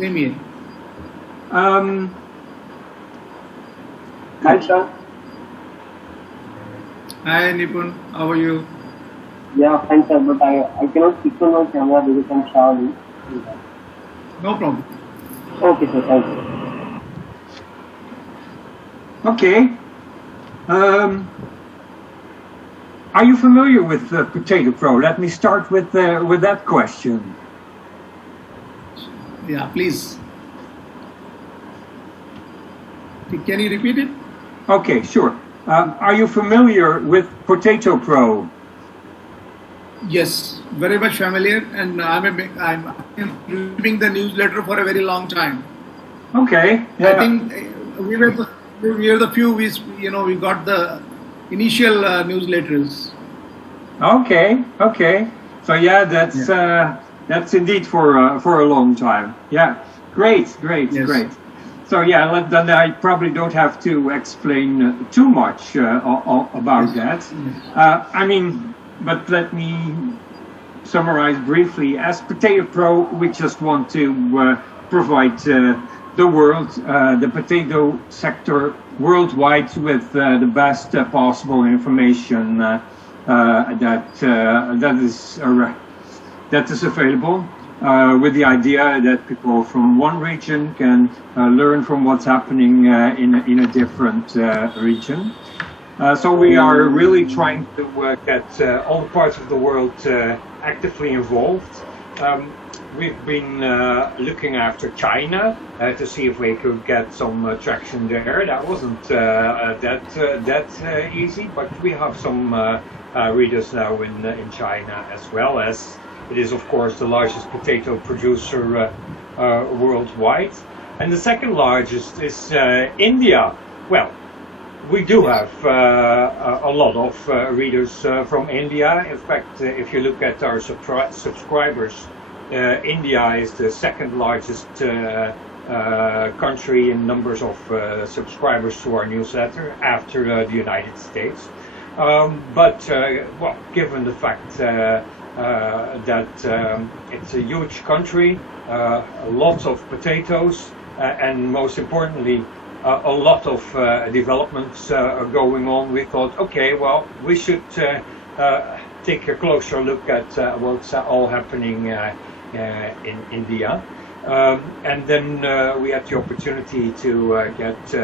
Same here. Um, Hi, sir. Hi Nipun, how are you? Yeah, fine, sir, but I cannot pick on my camera because I'm traveling. No problem. Okay, sir, thank you. okay. Are you familiar with PotatoPro? Let me start with that question. Yeah, please. Can you repeat it? Okay, sure. Are you familiar with PotatoPro? Yes, very much familiar, and I'm reading the newsletter for a very long time. Okay. I think we were the few we got the initial newsletters. Okay. So yeah, that's indeed for a long time. Yeah, great. Yes. So yeah, then I probably don't have to explain too much about that. I mean, but let me summarize briefly. As PotatoPro, we just want to provide the world, the potato sector worldwide, with the best possible information that is available, with the idea that people from one region can learn from what's happening in a different region. So we are really trying to get all parts of the world actively involved. We've been looking after China to see if we could get some traction there. That wasn't that easy, but we have some readers now in China, as well as it is, of course, the largest potato producer worldwide. And the second largest is India. Well, we do have a lot of readers from India. In fact, if you look at our subscribers, India is the second largest country in numbers of subscribers to our newsletter, after the United States. But given the fact that it's a huge country, lots of potatoes, and most importantly, a lot of developments going on, we thought, okay, well, we should take a closer look at what's all happening in India. And then we had the opportunity to get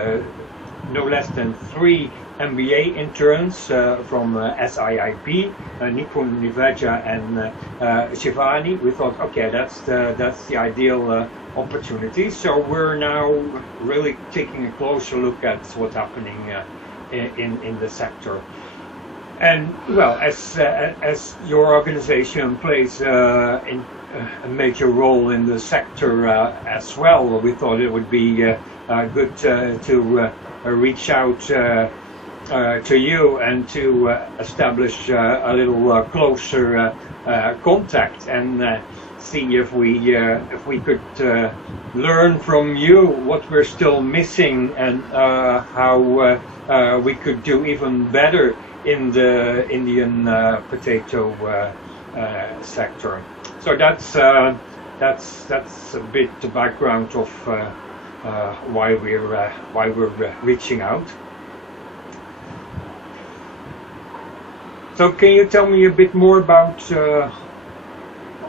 no less than 3 MBA interns from SIIP, Nipun, Niveja, and Shivani. We thought, okay, that's the ideal opportunity. So we're now really taking a closer look at what's happening in the sector. And well, as your organization plays a major role in the sector as well, we thought it would be good to reach out to you and to establish a little closer contact, and see if we could learn from you what we're still missing, and how we could do even better in the Indian potato sector. So that's a bit the background of why we're reaching out. So can you tell me a bit more about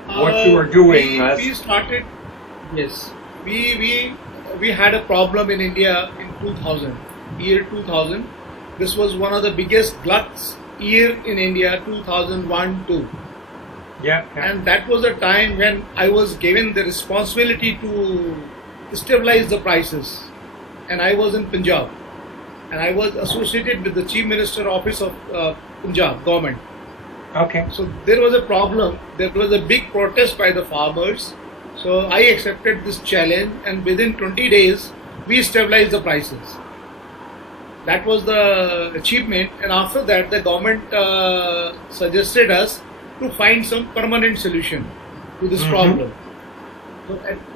what you are doing? We started. Yes, we had a problem in India in 2000, year 2000. This was one of the biggest gluts year in India, 2001-2. Yeah. And that was a time when I was given the responsibility to stabilize the prices, and I was in Punjab, and I was associated with the Chief Minister Office of Punjab government. Okay. So there was a problem. There was a big protest by the farmers. So I accepted this challenge, and within 20 days we stabilized the prices. That was the achievement, and after that the government suggested us to find some permanent solution to this problem.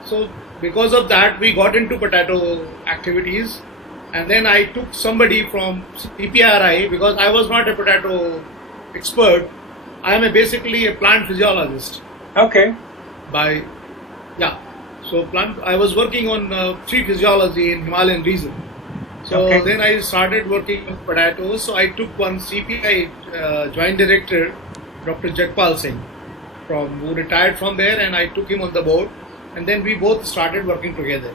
So because of that, we got into potato activities, and then I took somebody from CPRI, because I was not a potato expert. I am basically a plant physiologist. Okay. So I was working on tree physiology in Himalayan region. So Okay. then I started working on potatoes. So I took one CPI joint director, Dr. Jagpal Singh, who retired from there, and I took him on the board. And then we both started working together.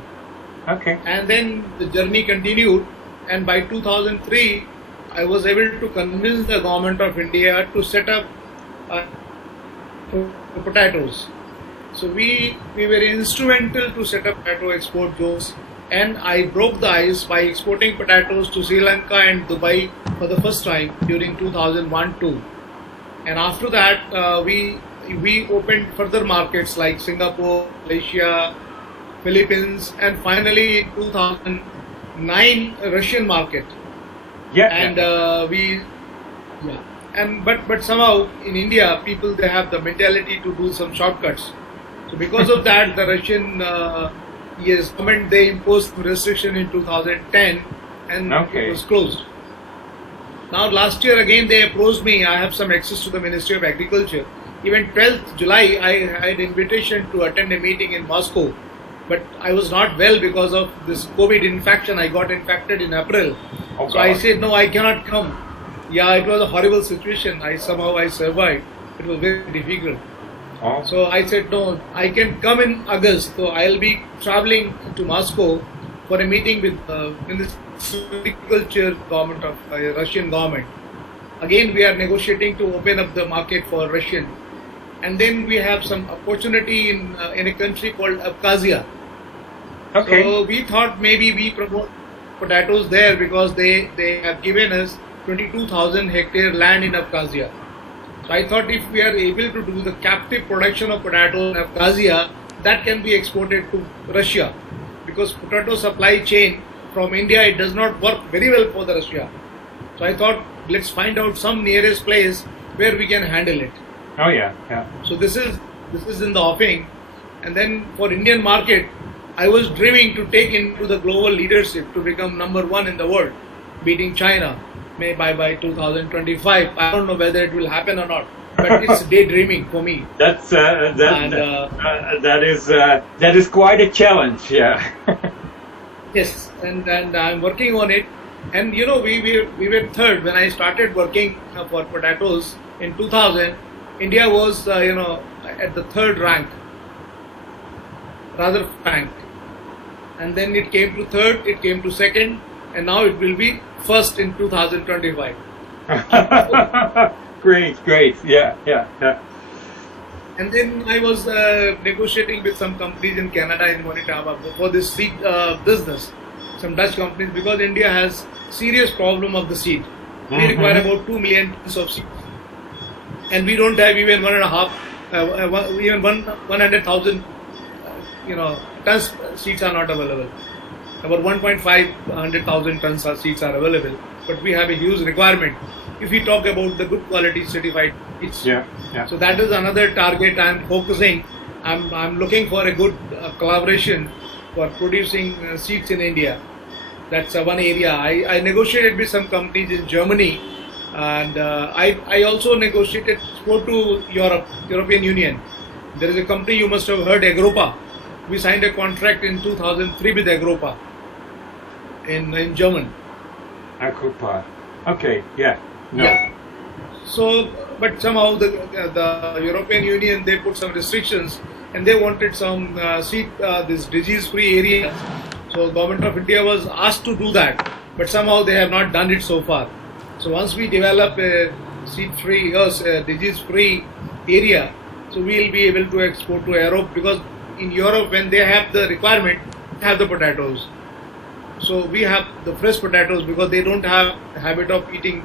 Okay. And then the journey continued. And by 2003, I was able to convince the government of India to set up for potatoes. So we were instrumental to set up potato export zones, and I broke the ice by exporting potatoes to Sri Lanka and Dubai for the first time during 2001-2. And after that, we opened further markets like Singapore, Malaysia, Philippines, and finally in 2009 Russian market. Yeah. And but somehow in India people, they have the mentality to do some shortcuts. So because of that, the Russian government, they imposed restriction in 2010, and Okay. it was closed. Now last year again they approached me. I have some access to the Ministry of Agriculture. Even 12th July I had invitation to attend a meeting in Moscow, but I was not well because of this COVID infection. I got infected in April. Oh, So I God. said, no, I cannot come. Yeah, it was a horrible situation. I survived. It was very difficult. Oh. So I said, no, I can come in August. So I'll be traveling to Moscow for a meeting with the agriculture government of Russian government. Again, we are negotiating to open up the market for Russian. And then we have some opportunity in a country called Abkhazia. Okay. So we thought maybe we promote potatoes there because they have given us 22,000 hectare land in Abkhazia. So I thought if we are able to do the captive production of potato in Abkhazia, that can be exported to Russia, because potato supply chain from India, it does not work very well for the Russia. So I thought, let's find out some nearest place where we can handle it. Oh yeah. Yeah. So this is in the offing. And then for Indian market, I was dreaming to take into the global leadership to become number one in the world, beating China, maybe by 2025. I don't know whether it will happen or not, but it's daydreaming for me. That's And, that is quite a challenge. Yeah. Yes, and I'm working on it. And you know, we were third when I started working for potatoes in 2000. India was at the third rank, rather frank. And then it came to third, it came to second, and now it will be first in 2025. Great. Yeah. And then I was negotiating with some companies in Canada, in Manitoba, for this seed business, some Dutch companies, because India has serious problem of the seed. We Mhm. require about 2 million tons of seed, and we don't have even 100,000 tons seeds are not available. About 1,500,000 tons of seeds are available, but we have a huge requirement if we talk about the good quality certified seeds. Yeah. So that is another target I'm focusing. I'm looking for a good collaboration for producing seeds in India. That's one area. I negotiated with some companies in Germany, and I also negotiated, spoke to European Union. There is a company you must have heard, Agropa. We signed a contract in 2003 with Agropa in German. Aquapar. Okay. Yeah. No. Yeah. So, but somehow the European Union, they put some restrictions, and they wanted some this disease-free area. So government of India was asked to do that, but somehow they have not done it so far. So once we develop a seed-free, disease-free area, so we will be able to export to Europe, because in Europe when they have the requirement, they have the potatoes. So we have the fresh potatoes because they don't have the habit of eating,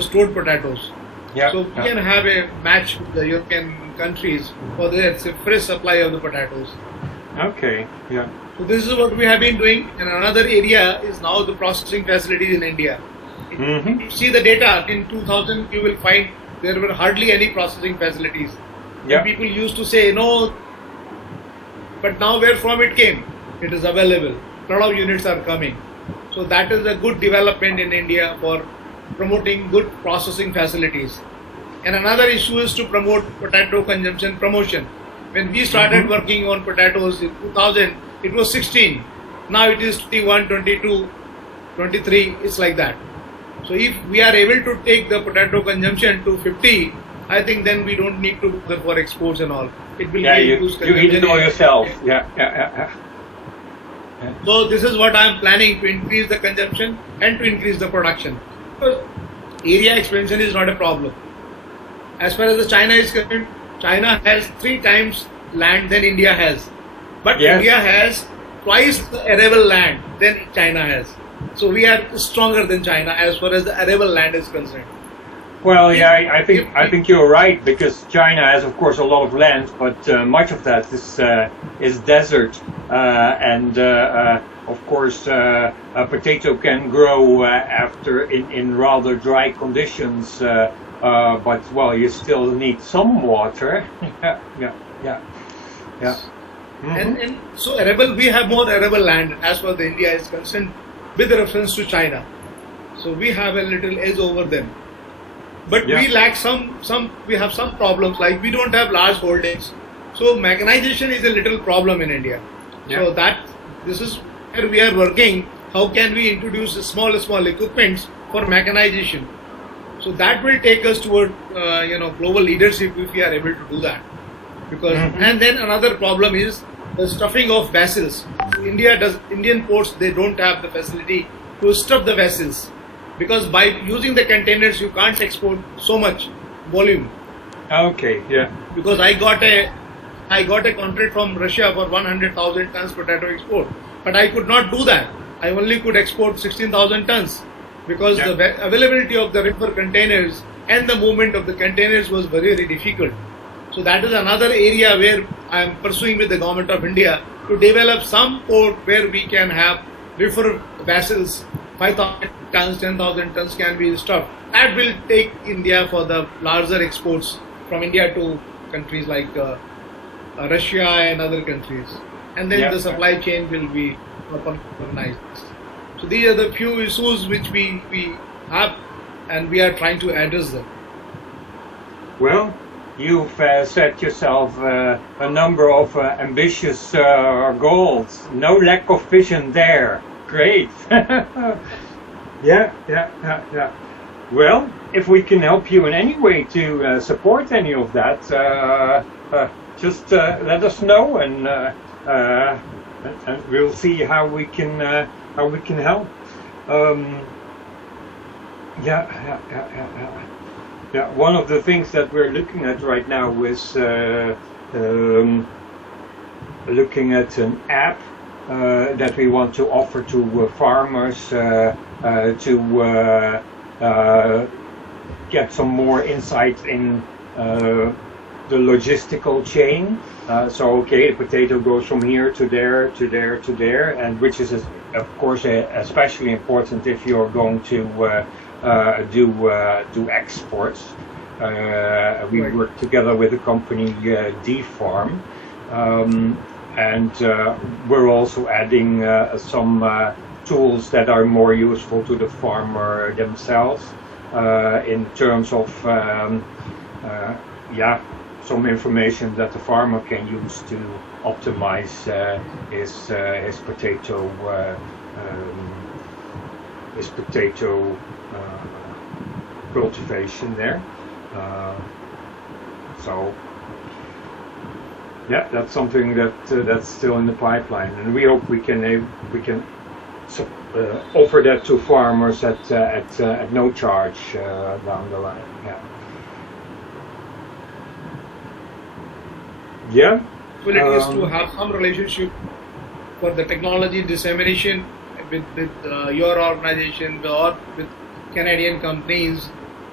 stored potatoes. Yeah. So we can have a match with the European countries for the fresh supply of the potatoes. Okay. Yeah. So this is what we have been doing. And another area is now the processing facilities in India. Mhm. If you see the data in 2000, you will find there were hardly any processing facilities. Yeah. And people used to say no, but now where from it came, it is available. A lot of units are coming. So that is a good development in India for promoting good processing facilities. And another issue is to promote potato consumption promotion. When we started working on potatoes in 2000, it was 16. Now it is 21, 22, 23. It's like that. So if we are able to take the potato consumption to 50, I think then we don't need to go for exports and all. It will Yeah, be you eat it all yourself. Yeah. So this is what I am planning, to increase the consumption and to increase the production. So area expansion is not a problem. As far as the China is concerned, China has 3 times land than India has. But Yes. India has twice the arable land than China has. So we are stronger than China as far as the arable land is concerned. Well, yeah, I think you're right, because China has, of course, a lot of land, but much of that is desert, and of course, a potato can grow after in rather dry conditions, but well, you still need some water. Yeah. And so arable, we have more arable land as far as India is concerned with reference to China. So we have a little edge over them. But we lack we have some problems, like we don't have large holdings. So mechanization is a little problem in India. So this is where we are working. How can we introduce small equipments for mechanization? So that will take us toward global leadership if we are able to do that. Because and then another problem is the stuffing of vessels. Indian ports, they don't have the facility to stuff the vessels, because by using the containers you can't export so much volume. Okay, yeah. Because I got a contract from Russia for 100,000 tons potato export, but I could not do that. I only could export 16,000 tons because the availability of the river containers and the movement of the containers was very, very difficult. So that is another area where I am pursuing with the government of India to develop some port where we can have river vessels, 5,000 tons, 10,000 tons can be stuffed. That will take India for the larger exports from India to countries like Russia and other countries. And then the supply chain will be organized. So these are the few issues which we have, and we are trying to address them. Well, you've set yourself a number of ambitious goals. No lack of vision there. Great. Yeah. Well, if we can help you in any way to support any of that, just let us know, and we'll see how we can help. Yeah, one of the things that we're looking at right now is looking at an app that we want to offer to farmers to get some more insight in the logistical chain. So, okay, the potato goes from here to there, to there, to there, and which is, of course, especially important if you're going to do exports. We work together with the company D-Farm, and we're also adding some tools that are more useful to the farmer themselves in terms of some information that the farmer can use to optimize his potato cultivation there. So yeah, that's something that's still in the pipeline, and we hope we can offer that to farmers at no charge down the line. Yeah. Well, it is to have some relationship for the technology dissemination with your organization or with Canadian companies.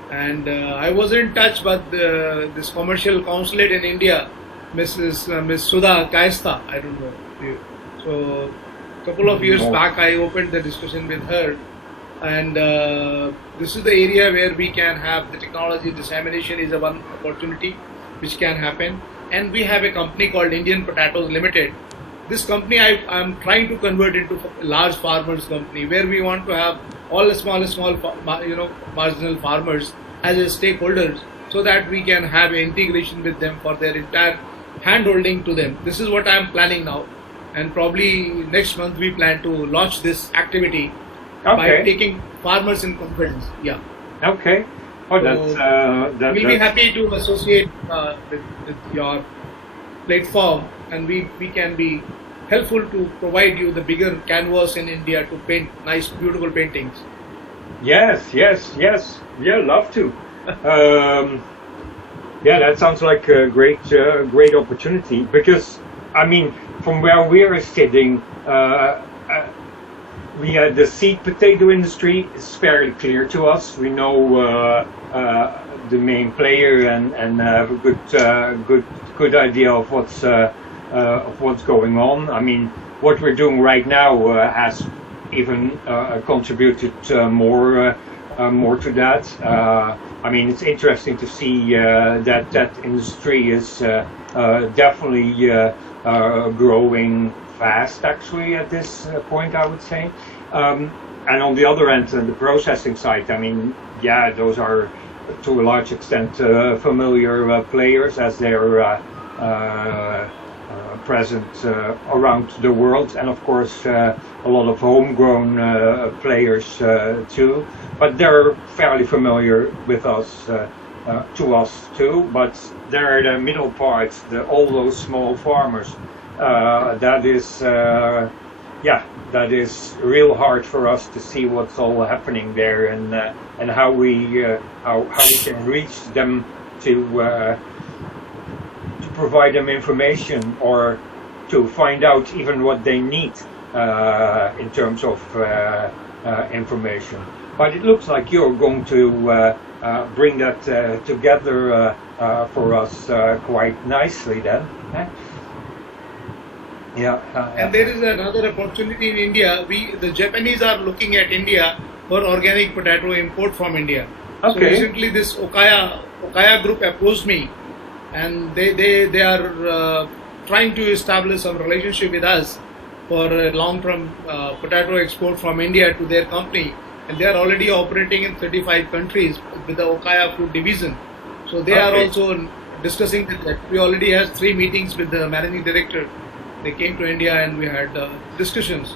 And I was in touch with this commercial consulate in India, Miss Sudha Kaista, I don't know. So a couple of years back I opened the discussion with her, and this is the area where we can have the technology dissemination is a one opportunity which can happen. And we have a company called Indian Potatoes Limited. This company I'm trying to convert into a large farmers company where we want to have all the small marginal farmers as stakeholders, so that we can have integration with them for their entire hand-holding to them. This is what I am planning now, and probably next month we plan to launch this activity by taking farmers in conference. Yeah. Okay. Oh, So we'll be happy to associate with your platform, and we can be helpful to provide you the bigger canvas in India to paint nice, beautiful paintings. Yes. Yeah, love to. Yeah, that sounds like a great opportunity, because I mean, from where we are sitting, the seed potato industry is fairly clear to us. We know the main player and have a good idea of what's going on. I mean, what we're doing right now has even contributed more to that. I mean, it's interesting to see that industry is definitely growing fast, actually, at this point, I would say. And on the other end, the processing side, I mean, yeah, those are to a large extent familiar players, as they're present around the world, and of course a lot of homegrown players too. But they're fairly familiar with us, to us too. But they're the middle parts, all those small farmers. That is real hard for us to see what's all happening there, and how we can reach them to provide them information, or to find out even what they need in terms of information. But it looks like you're going to bring that together for us quite nicely then. Yeah. And there is another opportunity in India. The Japanese are looking at India for organic potato import from India. Okay. So recently this Okaya group approached me, and they are trying to establish some relationship with us for long-term potato export from India to their company, and they are already operating in 35 countries with the Okaya food division. So they are also discussing that. We already had 3 meetings with the managing director. They came to India and we had discussions.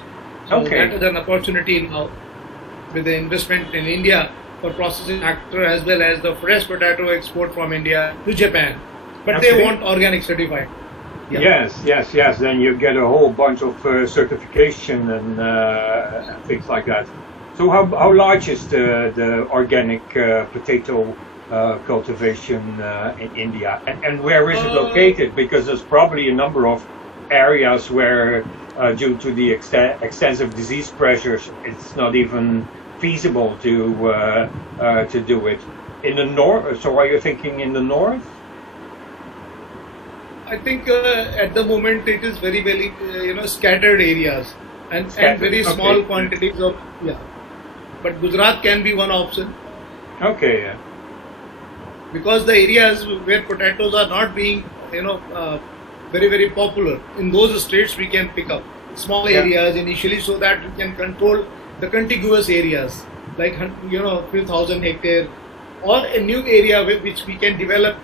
So that is an opportunity now with the investment in India for processing sector, as well as the fresh potato export from India to Japan. But they want organic certified. Yeah. Yes. Then you get a whole bunch of certification and things like that. So how large is the organic potato cultivation in India, and where is it located? Because there's probably a number of areas where, due to the extensive disease pressures, it's not even feasible to do it. In the north, so are you thinking in the north? I think at the moment it is very scattered areas and very small quantities of But Gujarat can be one option. Okay. Yeah. Because the areas where potatoes are not being very popular, in those states we can pick up small areas initially, so that we can control the contiguous areas like few thousand hectares, or a new area which we can develop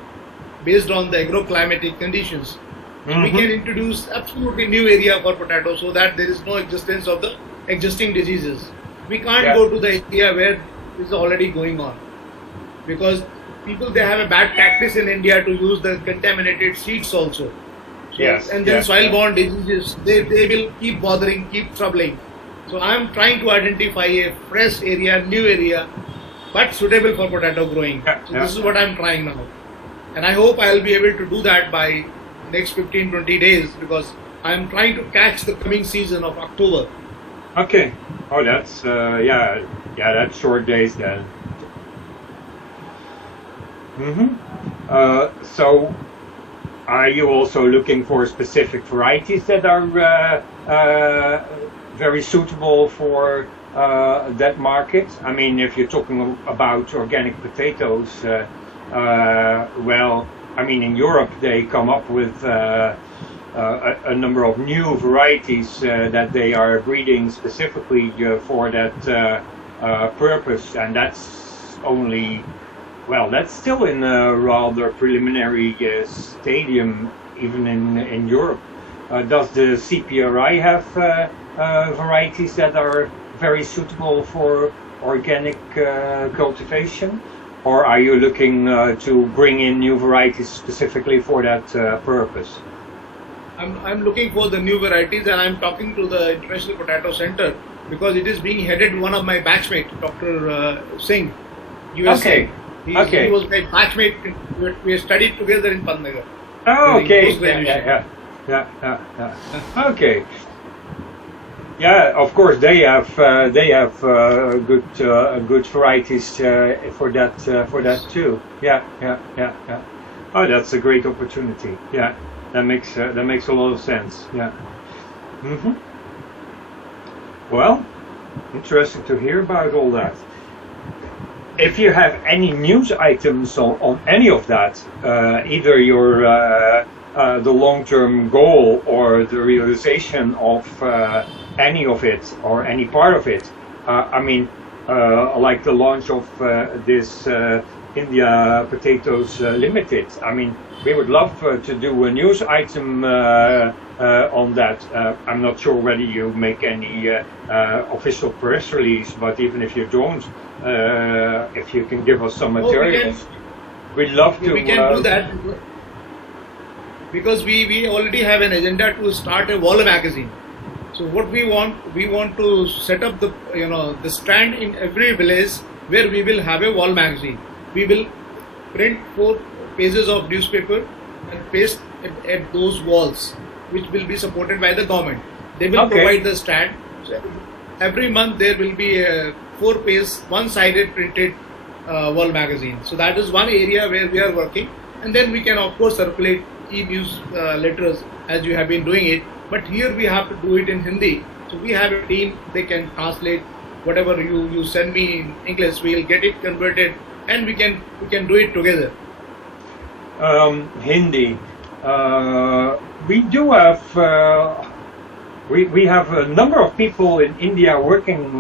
based on the agroclimatic conditions. Mm-hmm. We can introduce absolutely new area for potatoes, so that there is no existence of the existing diseases. We can't go to the area where it is already going on, because they have a bad practice in India to use the contaminated seeds also. So, and then soil-borne diseases, they will keep bothering, keep troubling. So I am trying to identify a fresh area, new area, but suitable for potato growing. So this is what I am trying now. And I hope I will be able to do that by next 15-20 days, because I am trying to catch the coming season of October. Okay. Oh, that's that's short days then. So, are you also looking for specific varieties that are very suitable for that market? I mean, if you're talking about organic potatoes, well, I mean, in Europe they come up with a number of new varieties that they are breeding specifically for that purpose, and that's only, well, that's still in a rather preliminary stadium even in Europe. Does the CPRI have varieties that are very suitable for organic cultivation? Or are you looking to bring in new varieties specifically for that purpose? I'm looking for the new varieties, and I'm talking to the International Potato Center because it is being headed one of my batchmates, Dr. Singh, USA. He was my batchmate. We studied together in Pantnagar. Oh, okay. Yeah. Okay. Yeah, of course they have good varieties for that too. Yeah. Oh, that's a great opportunity. Yeah, that makes a lot of sense. Yeah. Well, interesting to hear about all that. If you have any news items on any of that, either your the long-term goal or the realization of any of it or any part of it, like the launch of this India Potatoes Limited. I mean, we would love to do a news item on that. I'm not sure whether you make any official press release, but even if you don't, if you can give us some materials, we'd love to. We can do that because we already have an agenda to start a wall magazine. So what we want to set up the stand in every village where we will have a wall magazine. We will print 4 pages of newspaper and paste at those walls, which will be supported by the government. They will provide the stand. So every month there will be a 4-page, one-sided printed wall magazine. So that is one area where we are working, and then we can of course circulate e-news letters as you have been doing it. But here we have to do it in Hindi. So we have a team, they can translate whatever you send me in English, we will get it converted and we can do it together. Hindi. We do have we have a number of people in India working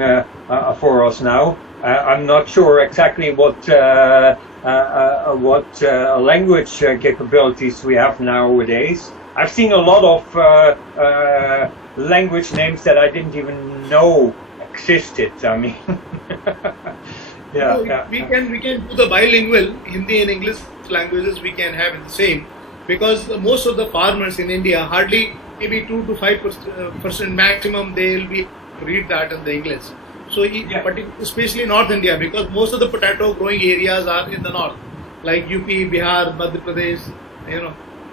for us now. I'm not sure exactly what language capabilities we have nowadays. I've seen a lot of language names that I didn't even know existed. I mean, we can do the bilingual Hindi and English languages. We can have the same, because most of the farmers in India, hardly maybe 2 to 5% maximum, they will be read that in the English. So, but especially North India, because most of the potato growing areas are in the north, like UP, Bihar, Madhya Pradesh,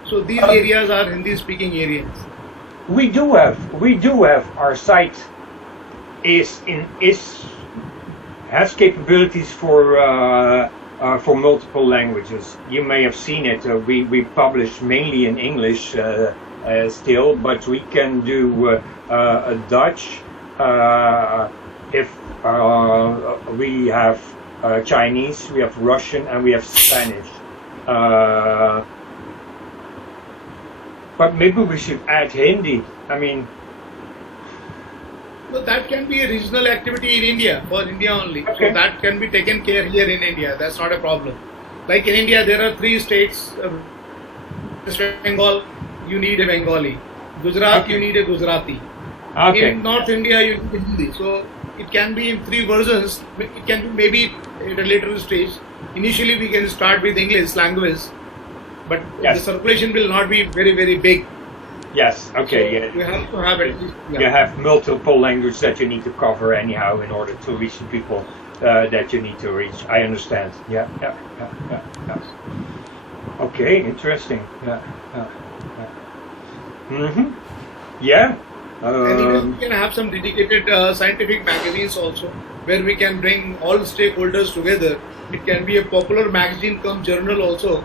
So these areas are Hindi-speaking areas. We do have our site has capabilities for multiple languages. You may have seen it. We publish mainly in English still, but we can do Dutch. If we have Chinese, we have Russian, and we have Spanish. But maybe we should add Hindi. I mean, so that can be a regional activity in India, for India only. Okay. So that can be taken care here in India. That's not a problem. Like in India, there are 3 states. West Bengal, you need a Bengali. Gujarat, you need a Gujarati. okay. In North India, you need Hindi. So it can be in 3 versions. It can be maybe at a later stage. Initially, we can start with English language, but the circulation will not be very, very big. Yes. Okay. So you have to have at least. You have multiple languages that you need to cover anyhow in order to reach the people that you need to reach. I understand. Yeah. Okay. Interesting. Yeah. And even we can have some dedicated scientific magazines also, where we can bring all stakeholders together. It can be a popular magazine come journal also,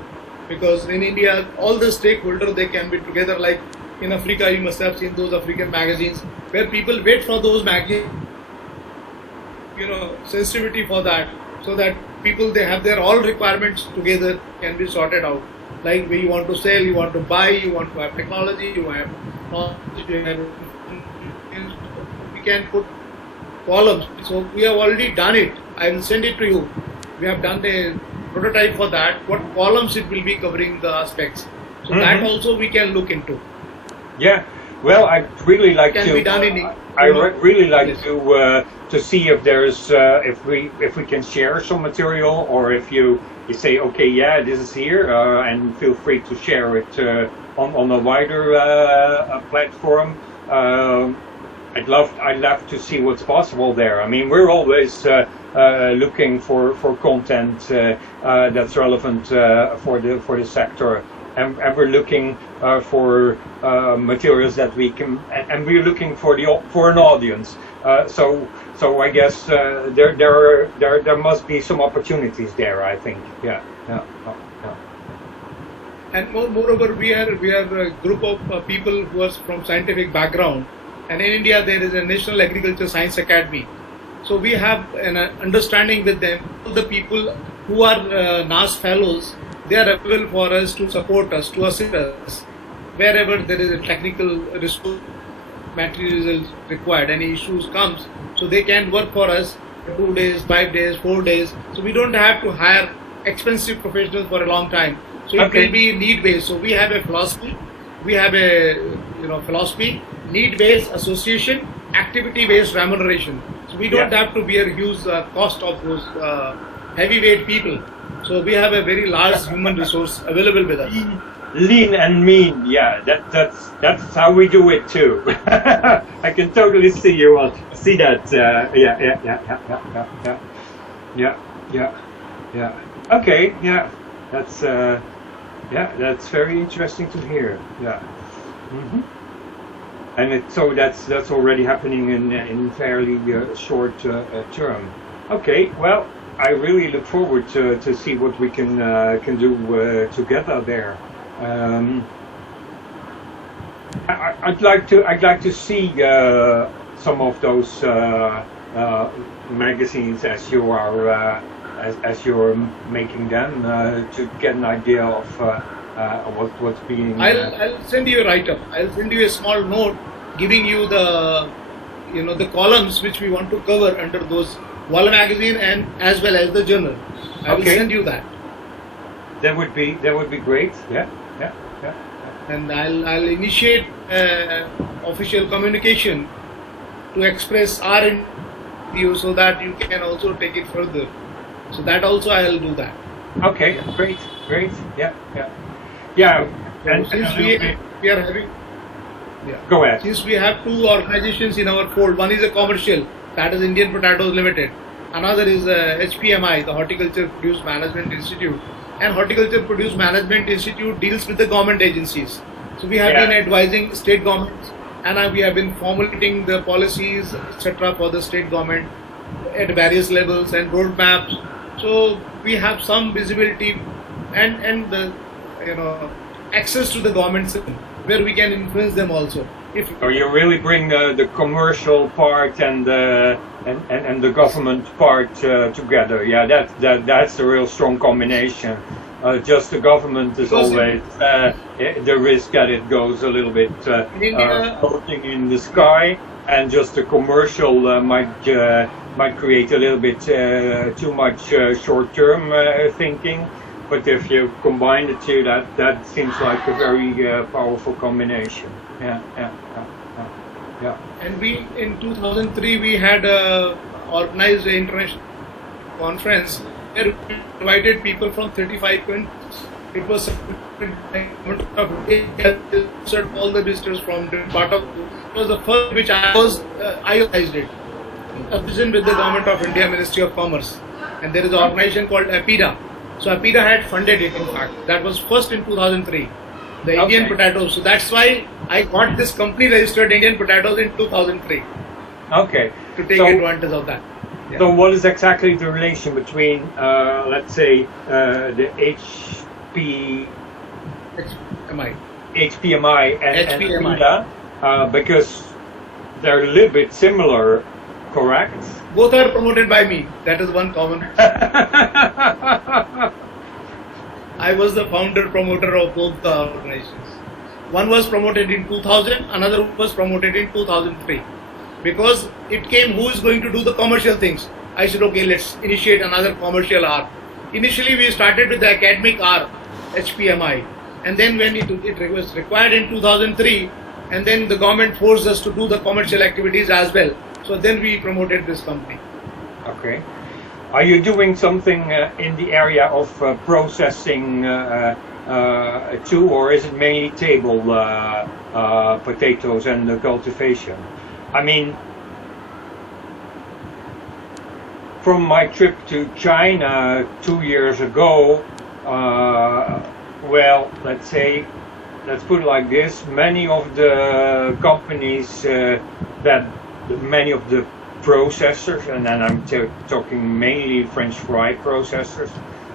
because in India all the stakeholders, they can be together. Like in Africa, you must have seen those African magazines where people wait for those magazines, sensitivity for that, so that people, they have their all requirements together, can be sorted out. Like where you want to sell, you want to buy, you want to have technology, you have knowledge, we can put columns. So we have already done it. I will send it to you. We have done a prototype for that. What columns it will be covering the aspects. So that also we can look into. Yeah. Well, I'd really like Can to. be done in, Really like yes. to see if there's if we can share some material, or if you say, okay, yeah, this is here, and feel free to share it on a wider platform. I'd love to see what's possible there. I mean, we're always looking for content that's relevant for the sector, and we're looking for materials that we can, and we're looking for an audience. So I guess there must be some opportunities there. I think, yeah. And moreover, we are a group of people who are from scientific background. And in India, there is a National Agriculture Science Academy. So we have an understanding with them. The people who are NAS fellows, they are available for us to support us, to assist us wherever there is a technical resource material required. Any issues comes, so they can work for us for 2 days, 5 days, 4 days. So we don't have to hire expensive professionals for a long time. So it will be need-based. So we have a philosophy. We have a philosophy, need-based association, activity-based remuneration. So we don't have to bear huge cost of those heavyweight people. So we have a very large human resource available with us. Lean and mean, yeah. That's how we do it too. I can totally see that. Yeah. Okay, yeah. That's very interesting to hear. Yeah. Mm-hmm. And so that's already happening in fairly short term. Okay, well, I really look forward to see what we can do together there. I'd like to see some of those magazines as you are as you're making them to get an idea of what's being. I'll send you a write-up. I'll send you a small note giving you the the columns which we want to cover under those wall magazine and as well as the journal. I will send you that. That would be great. Yeah. And I'll initiate official communication to express our view so that you can also take it further. So that also I'll do that. Okay, great. Yeah. And since we are having, go ahead. Since we have two organizations in our fold, one is a commercial, that is Indian Potatoes Limited. Another is HPMI, the Horticulture Produce Management Institute. And Horticulture Produce Management Institute deals with the government agencies. So we have been advising state governments, and we have been formulating the policies, etc., for the state government at various levels and roadmaps. So we have some visibility and the access to the government system where we can influence them also. So you really bring the commercial part and the government part together. Yeah, that's a real strong combination. Just the government is always the risk that it goes a little bit floating in the sky, and just the commercial might create a little bit too much short-term thinking. But if you combine the two, that seems like a very powerful combination. Yeah. And we, in 2003, we had organized an international conference where we invited people from 35 countries. It was all the visitors from different part of. It was the first which I organized it. A vision with the Government of India, Ministry of Commerce, and there is an organization called APIDA. So APIDA had funded it. In fact, that was first in 2003. The Indian Potatoes. So that's why I got this company registered Indian Potatoes in 2003. Okay. To take advantage of that. Yeah. So what is exactly the relation between, let's say, the HPMI and APIDA? Because they're a little bit similar, correct? Both are promoted by me. That is one common. I was the founder promoter of both the organizations. One was promoted in 2000, another was promoted in 2003. Because it came, who is going to do the commercial things? I said, okay, let's initiate another commercial arm. Initially, we started with the academic arm, HPMI. And then when it was required in 2003, and then the government forced us to do the commercial activities as well. So then we promoted this company. Okay. Are you doing something in the area of processing too, or is it mainly table potatoes and the cultivation? I mean, from my trip to China 2 years ago, well, let's put it like this: many of the companies many of the processors, and then I'm talking mainly French fry processors,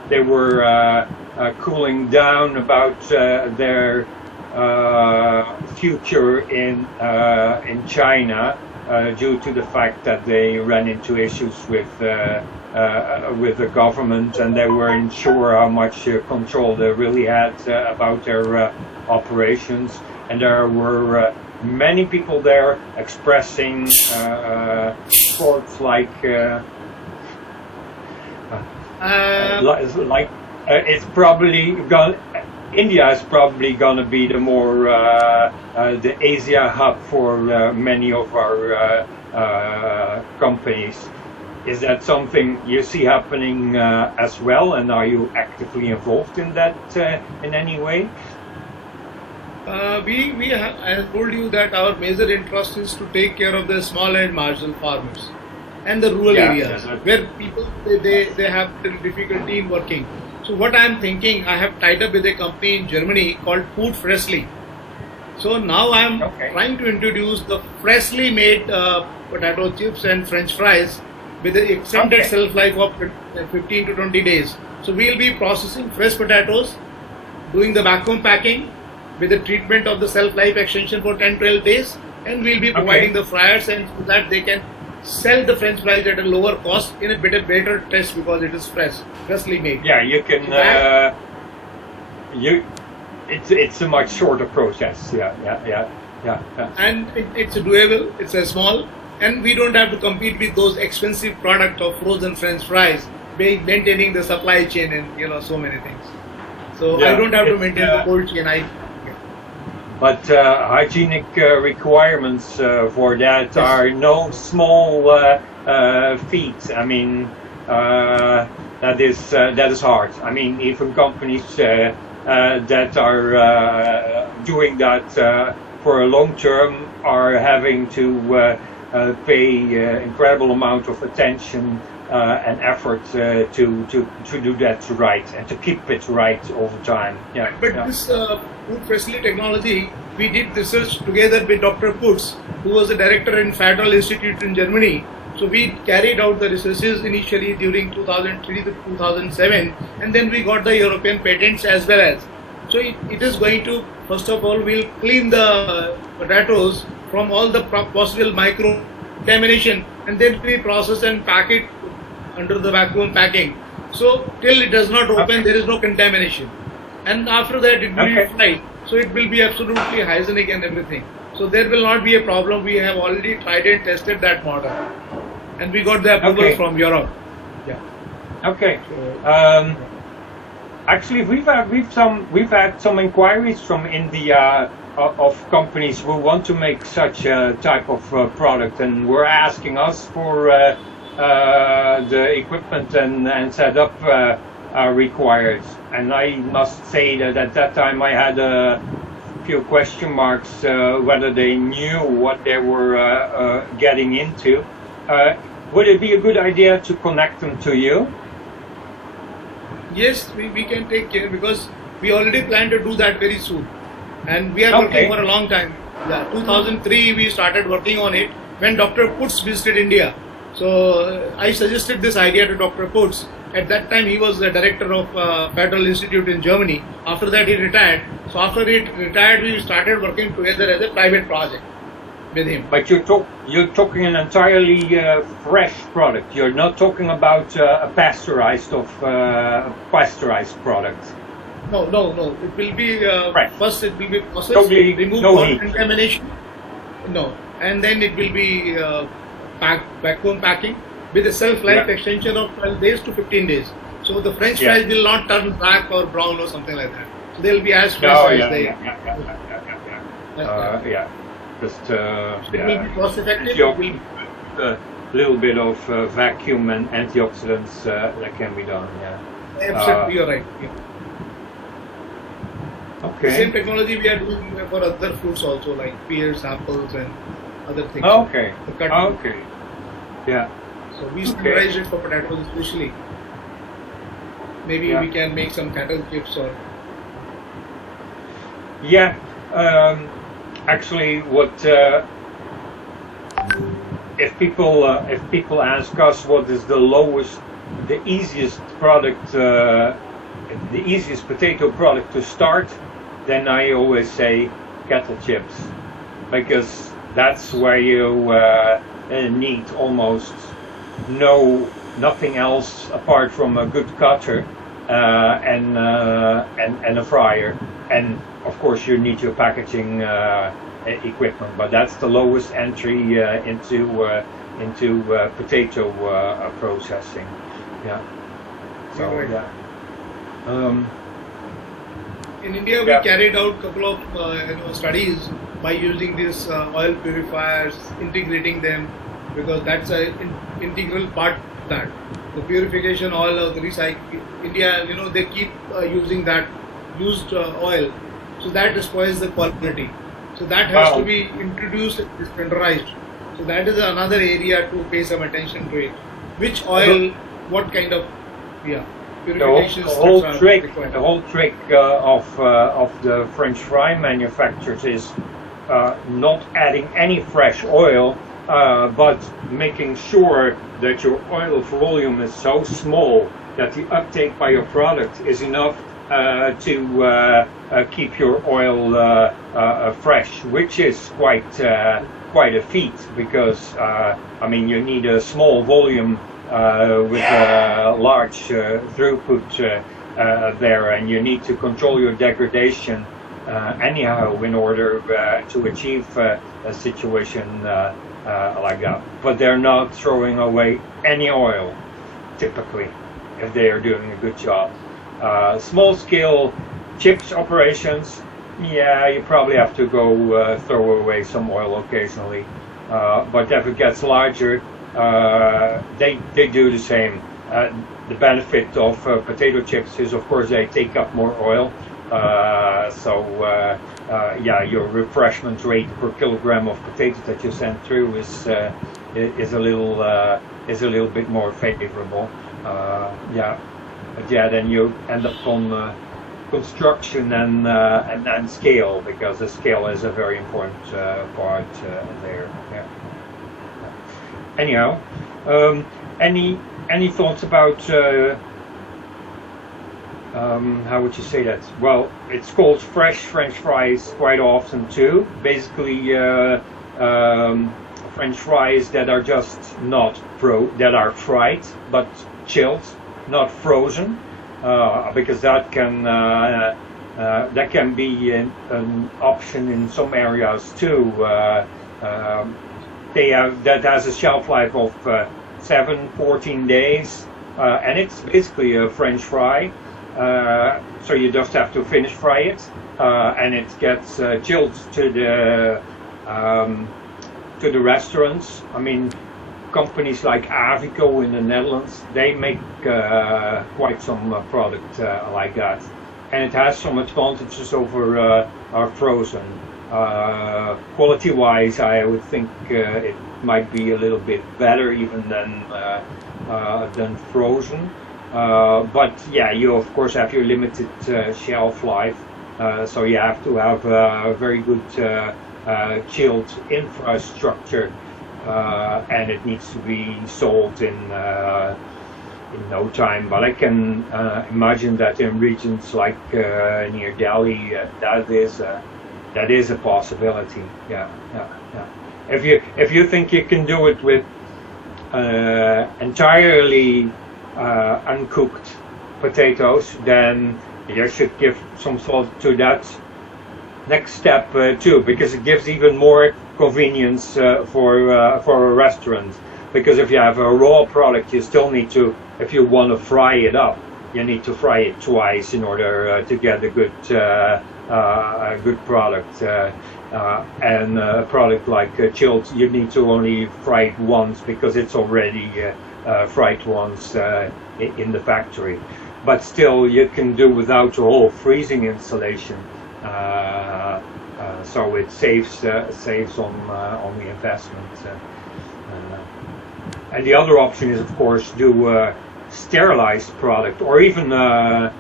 they were cooling down about their future in China due to the fact that they ran into issues with the government, and they weren't sure how much control they really had about their operations, and there were many people there expressing thoughts like it's probably India is probably going to be the more the Asia hub for many of our companies. Is that something you see happening as well, and are you actively involved in that in any way? I have told you that our major interest is to take care of the small and marginal farmers and the rural areas where people they have difficulty in working. So what I am thinking, I have tied up with a company in Germany called Food Freshly. So now I am trying to introduce the freshly made potato chips and French fries with the extended shelf life of 15 to 20 days. So we will be processing fresh potatoes, doing the vacuum packing with the treatment of the shelf life extension for 10-12 days, and we will be providing the fryers, and so that they can sell the French fries at a lower cost in a better taste because it is freshly made. Yeah, you can. It's a much shorter process. Yeah. And it's doable. It's a small, and we don't have to compete with those expensive product of frozen French fries, maintaining the supply chain and so many things. So I don't have to maintain the cold chain. But hygienic requirements for that are no small feat. I mean, that is hard. I mean, even companies that are doing that for a long term are having to pay incredible amount of attention and effort to do that right and to keep it right all the time. This food freshly technology, we did research together with Dr. Putz, who was the director in Federal Institute in Germany. So we carried out the researches initially during 2003 to 2007, and then we got the European patents as well as. So it is going to, first of all, we'll clean the potatoes from all the possible micro contamination, and then we process and pack it under the vacuum packing. So till it does not open, there is no contamination. And after that it will be fried. So it will be absolutely hygienic and everything. So there will not be a problem. We have already tried and tested that model. And we got the approval from Europe. Actually, we've had some inquiries from India of companies who want to make such a type of product, and were asking us for the equipment and setup required. And I must say that at that time I had a few question marks whether they knew what they were getting into. Would it be a good idea to connect them to you? Yes, we can take care, because we already plan to do that very soon. And we are working for a long time. 2003 we started working on it when Dr. Putz visited India. So I suggested this idea to Dr. Putz. At that time he was the director of Federal Institute in Germany. After that he retired. So after he retired, we started working together as a private project with him. But you're talking an entirely fresh product. You're not talking about a pasteurized product. No. It will be first. It will be processed, totally remove no all heat. contamination. No, and then it will be vacuum packing with a shelf life extension of 12 days to 15 days. So the French fries will not turn black or brown or something like that. So they'll be as fresh No, as yeah, they. yeah, yeah, yeah, yeah, yeah, yeah. Yeah. Just It will be cost effective. your- It will be a little bit of vacuum and antioxidants that can be done. Yeah. absolutely, you're right. Yeah. The same Okay. technology we are doing for other fruits also, like pears, apples, and other things. Okay. The cut. Okay. Yeah. So we Okay. standardized it for potatoes especially. Maybe Yeah. we can make some cattle chips or. Yeah. Actually, what if people ask us what is the easiest product, the easiest potato product to start, then I always say kettle chips, because that's where you need almost nothing else apart from a good cutter and a fryer, and of course you need your packaging equipment, but that's the lowest entry into potato processing. Yeah. So Right. yeah. In India, we Yeah. carried out a couple of studies by using these oil purifiers, integrating them, because that's an integral part of that. The purification oil or the recycle. India, they keep using that used oil, so that spoils the quality. So that has to Wow. be introduced and standardized. So that is another area to pay some attention to it. Which oil, what kind of, The purification whole steps are trick, required. the whole trick of the French fry manufacturers is not adding any fresh oil, but making sure that your oil volume is so small that the uptake by your product is enough to keep your oil fresh, which is quite a feat, because I mean you need a small volume with a large throughput there, and you need to control your degradation anyhow in order to achieve a situation like that. But they're not throwing away any oil typically if they are doing a good job. Small scale chips operations, yeah, you probably have to go throw away some oil occasionally, but if it gets larger, they do the same. The benefit of potato chips is, of course, they take up more oil. Yeah, your refreshment rate per kilogram of potatoes that you send through is a little bit more favorable. Yeah, but yeah, then you end up on construction and scale, because the scale is a very important part there. Yeah. Anyhow, any thoughts about how would you say that? Well, it's called fresh French fries quite often too. Basically, French fries that are just not that are fried but chilled, not frozen, because that can be an option in some areas too. That has a shelf life of 14 days, and it's basically a French fry. So you just have to finish fry it, and it gets chilled to the restaurants. I mean, companies like Avico in the Netherlands, they make quite some product like that, and it has some advantages over our frozen. Quality-wise, I would think it might be a little bit better even than frozen. But yeah, you of course have your limited shelf life, so you have to have a very good chilled infrastructure, and it needs to be sold in no time. But I can imagine that in regions like near Delhi, that is a possibility. Yeah. If you think you can do it with entirely uncooked potatoes, then you should give some thought to that next step too, because it gives even more convenience for a restaurant. Because if you have a raw product, you still need to, if you want to fry it up, you need to fry it twice in order to get a good product. And a product like chilled, you need to only fry it once because it's already fried once in the factory. But still, you can do without a whole freezing installation, so it saves on the investment. And the other option is, of course, do a sterilized product, or even a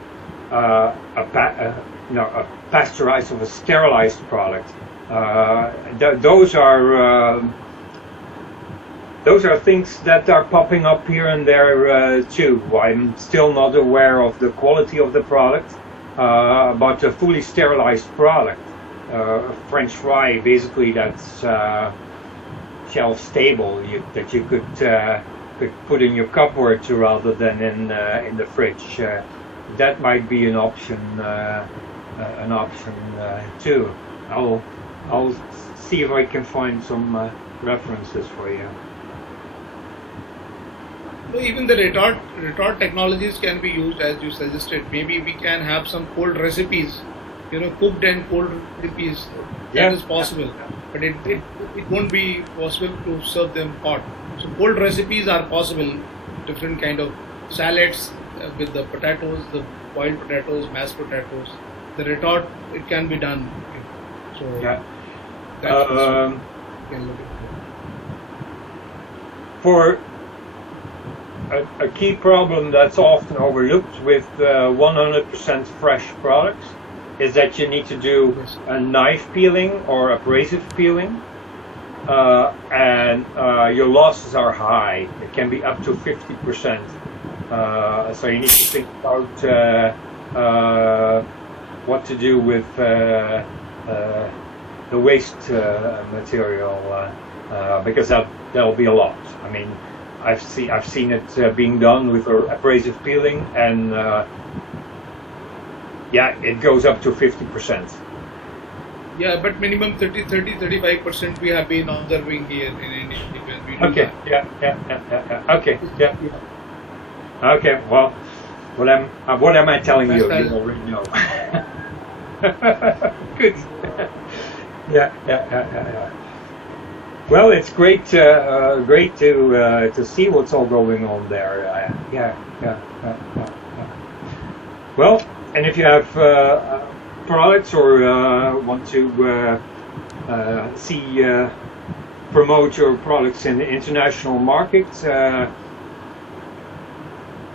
pasteurized or a sterilized product. Those are things that are popping up here and there too. I'm still not aware of the quality of the product, but a fully sterilized product, French fry, basically that's shelf stable, that you could put in your cupboard rather than in the fridge. That might be an option too. I'll see if I can find some references for you. So even the retort technologies can be used as you suggested. Maybe we can have some cold recipes, cooked and cold recipes. That is possible, but it won't be possible to serve them hot. So cold recipes are possible. Different kind of salads with the potatoes, the boiled potatoes, mashed potatoes. The retort, it can be done. So that's for a key problem that's often overlooked with 100% fresh products is that you need to do a knife peeling or abrasive peeling, and your losses are high. It can be up to 50%. So you need to think about what to do with the waste material, because that'll be a lot. I mean, I've seen it being done with abrasive peeling, and it goes up to 50%. Yeah, but minimum 35% we have been observing here in India when we do Okay. that. Yeah. Okay. Yeah. Okay. Well, what am I telling you? You already know. Good. Yeah. Well, it's great to see what's all going on there. Yeah. Well, and if you have products or want to promote your products in the international market,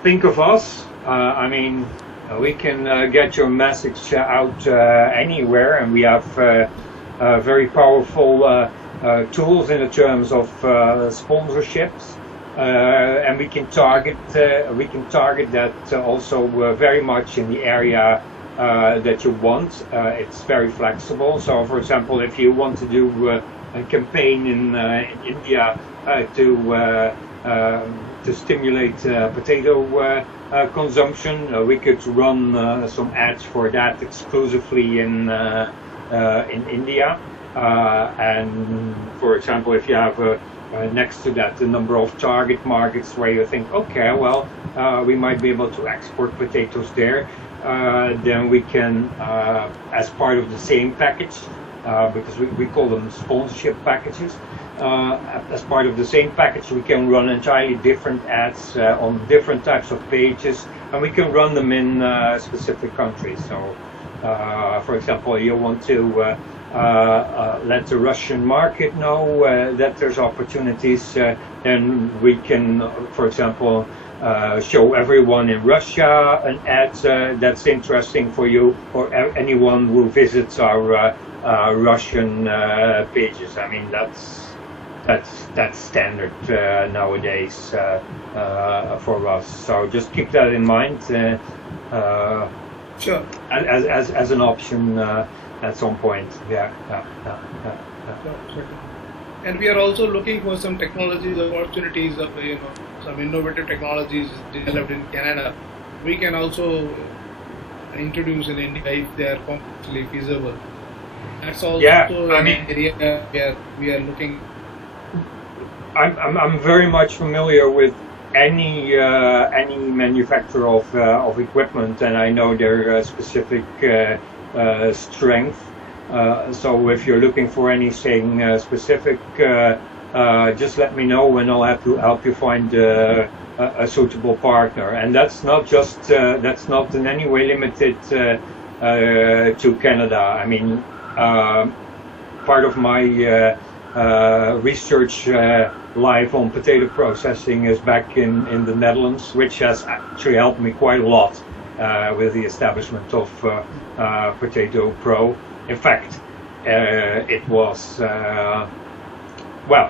think of us. I mean, we can get your message out anywhere, and we have very powerful tools in the terms of sponsorships, and we can target that also very much in the area that you want. It's very flexible. So, for example, if you want to do a campaign in India to stimulate potato consumption, we could run some ads for that exclusively in India. And for example, if you have next to that the number of target markets where you think, okay, well, we might be able to export potatoes there, then we can, as part of the same package, because we call them sponsorship packages, as part of the same package we can run entirely different ads on different types of pages, and we can run them in specific countries. So for example, you want to let the Russian market know that there's opportunities, then we can, for example, show everyone in Russia an ad that's interesting for you, or anyone who visits our Russian pages. I mean, that's standard nowadays for us. So just keep that in mind. Sure. As an option at some point. Yeah. Sure. And we are also looking for some technologies, opportunities of some innovative technologies developed in Canada. We can also introduce in India if they are commercially feasible. That's also an area where we are looking. I'm very much familiar with any manufacturer of equipment, and I know their specific strength. So if you're looking for anything specific, just let me know, and I'll have to help you find a suitable partner. And that's not in any way limited to Canada. I mean, part of my research life on potato processing is back in the Netherlands, which has actually helped me quite a lot with the establishment of PotatoPro. In fact, it was, well,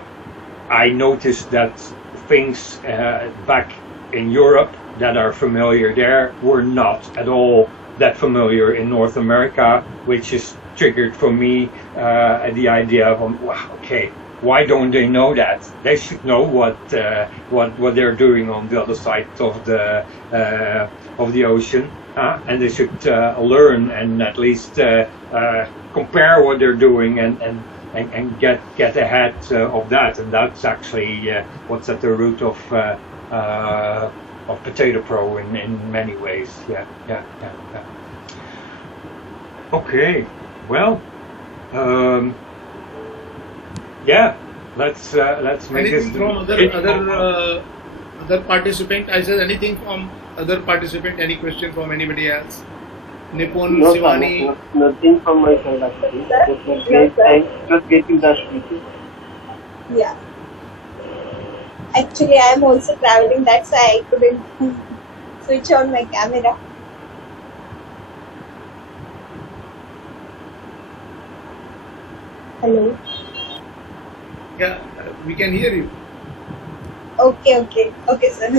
I noticed that things back in Europe that are familiar there were not at all that familiar in North America, which is triggered for me the idea of, wow, okay, why don't they know that? They should know what they're doing on the other side of the ocean, and they should learn and at least compare what they're doing and get ahead of that. And that's actually what's at the root of PotatoPro in many ways. Yeah. Okay, well. Yeah, let's make Anything this. from other participant? I said anything from other participant? Any question from anybody else? Nipun, No, Shivani. nothing from my side actually. It was great. Thanks for getting the speaking. Yeah. Actually, I am also traveling. That's why I couldn't switch on my camera. Hello. Yeah, we can hear you. Okay, sir.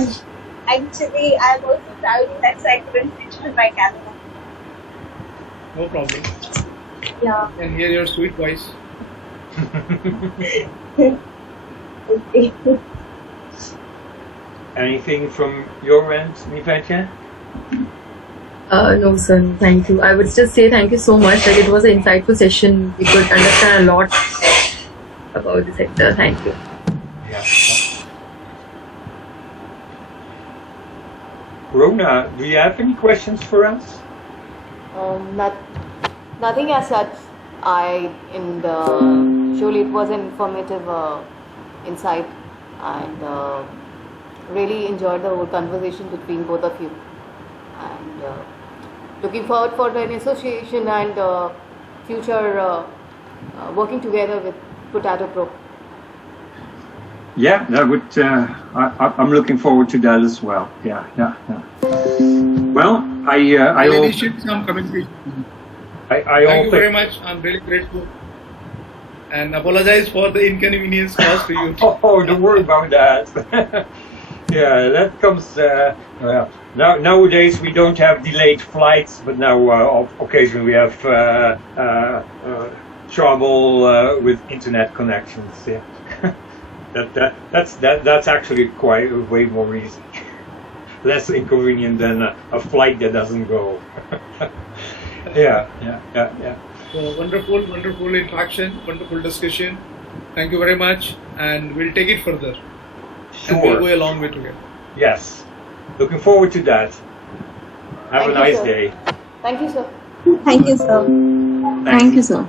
Actually, I am also traveling. That's why I couldn't switch on my camera. No problem. Yeah. I can hear your sweet voice. Okay. Anything from your end, Nivetya? No, sir. Thank you. I would just say thank you so much. Like, it was an insightful session. We could understand a lot about the sector. Thank you. Yeah. Rona, do you have any questions for us? Nothing as such. Surely it was an informative insight, and really enjoyed the whole conversation between both of you, and looking forward for an association and future working together with PotatoPro. Yeah, that would. I'm looking forward to that as well. Yeah. Well, I'll initiate some communication. Thank you very much. I'm really grateful. And apologize for the inconvenience caused to you. Oh, don't worry about that. Yeah, that comes. Nowadays we don't have delayed flights, but now occasionally we have trouble with internet connections. Yeah. That's actually quite way more easy. Less inconvenient than a flight that doesn't go. Yeah. So wonderful interaction, wonderful discussion. Thank you very much, and we'll take it further. Sure. And we'll go a long way together. Yes. Looking forward to that. Have Thank a you, nice sir. day. Thank you, sir. Thank you, sir. Thank you, sir.